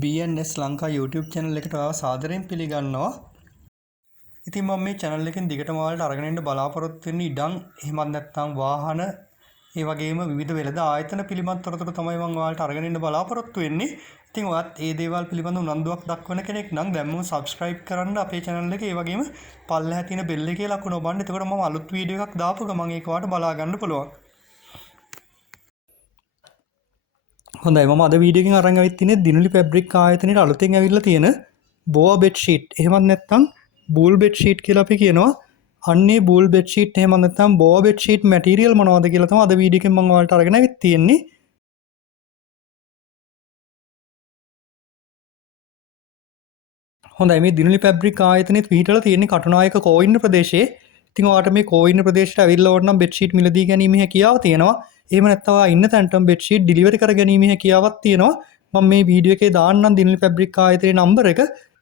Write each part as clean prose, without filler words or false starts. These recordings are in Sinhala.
BNS ලංකා YouTube channel එකට ඔයාව සාදරයෙන් පිළිගන්නවා. ඉතින් මම මේ channel එකෙන් දිගටම ඔයාලට අරගෙන යන්න බලාපොරොත්තු වෙන්නේ ඉඩම් එහෙමත් නැත්නම් වාහන ඒ වගේම විවිධ වෙළඳ ආයතන පිළිබඳ තොරතුරු තමයි මම ඔයාලට අරගෙන යන්න බලාපොරොත්තු වෙන්නේ. ඉතින් ඔයත් මේ දේවල් පිළිබඳ උනන්දුවක් දක්වන කෙනෙක් නම් දැන්ම subscribe කරන්න අපේ channel එක. ඒ වගේම පල්ලෙහා තියෙන bell එකේ ලකුණ ඔබන්න. එතකොට මම අලුත් වීඩියෝ එකක් දාපු ගමන් ඒක ඔයාලට බලා ගන්න පුළුවන්. හොඳයි මම අද වීඩියෝ එකෙන් අරන් ආවෙත් ඉන්නේ දිනුලි ෆැබ්‍රික් ආයතනයේ අලුතෙන් ඇවිල්ලා තියෙන බෝවා බෙඩ් ෂීට් එහෙමත් නැත්නම් බූල් බෙඩ් ෂීට් කියලා අපි කියනවා. අන්නේ බූල් බෙඩ් ෂීට් එහෙමත් නැත්නම් බෝවා බෙඩ් ෂීට් මැටීරියල් මොනවද කියලා තමයි අද වීඩියෝ එකෙන් මම ඔයාලට අරගෙන ආවෙත් තියෙන්නේ. හොඳයි මේ දිනුලි ෆැබ්‍රික් ආයතනයේ පිහිටලා තියෙන්නේ කටුනායක කෝයින්න ප්‍රදේශයේ. ඉතින් ඔයාලට මේ කෝයින්න ප්‍රදේශයට ඇවිල්ලා ඕන නම් බෙඩ් ෂීට් මිලදී ගැනීමේ හැකියාව තියෙනවා. එහෙම නැත්නම් ඔයා ඉන්න තැනටම බෙඩ් ෂීට් ඩිලිවරි කර ගැනීමේ හැකියාවක් තියෙනවා. මම මේ වීඩියෝ එකේ දාන්නම් දිනුලි ෆැබ්‍රික් ආයතනයේ නම්බර එක.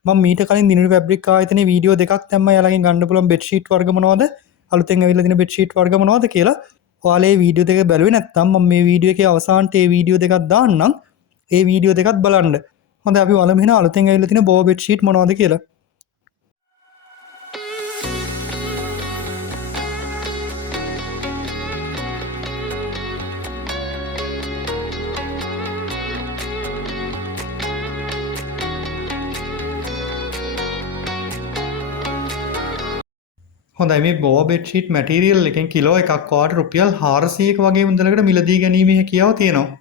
මම මීට කලින් දිනුලි ෆැබ්‍රික් ආයතනයේ වීඩියෝ දෙකක් දැම්මා. එයාලගෙන් ගන්න පුළුවන් බෙඩ් ෂීට් වර්ග මොනවද? අලුතෙන් ඇවිල්ලා තියෙන බෙඩ් ෂීට් වර්ග මොනවද කියලා. ඔයාලා මේ වීඩියෝ දෙක බැලුවේ නැත්නම් මම මේ වීඩියෝ එකේ අවසානයේ මේ වීඩියෝ දෙකක් දාන්නම්. ඒ වීඩියෝ දෙකත් බලන්න. හොඳයි අපි බලමු එහෙනම් අලුතෙන් ඇවිල්ලා තියෙන බෝවා බෙඩ් ෂීට් මොනවද කියලා. හොඳයි මේ බෝවා බෙඩ් ෂීට් මැටීරියල් එකෙන් කිලෝ එකක් ඔයාලට රුපියල් 400ක වගේ මුදලකට මිලදී ගැනීමේ හැකියාව තියෙනවා.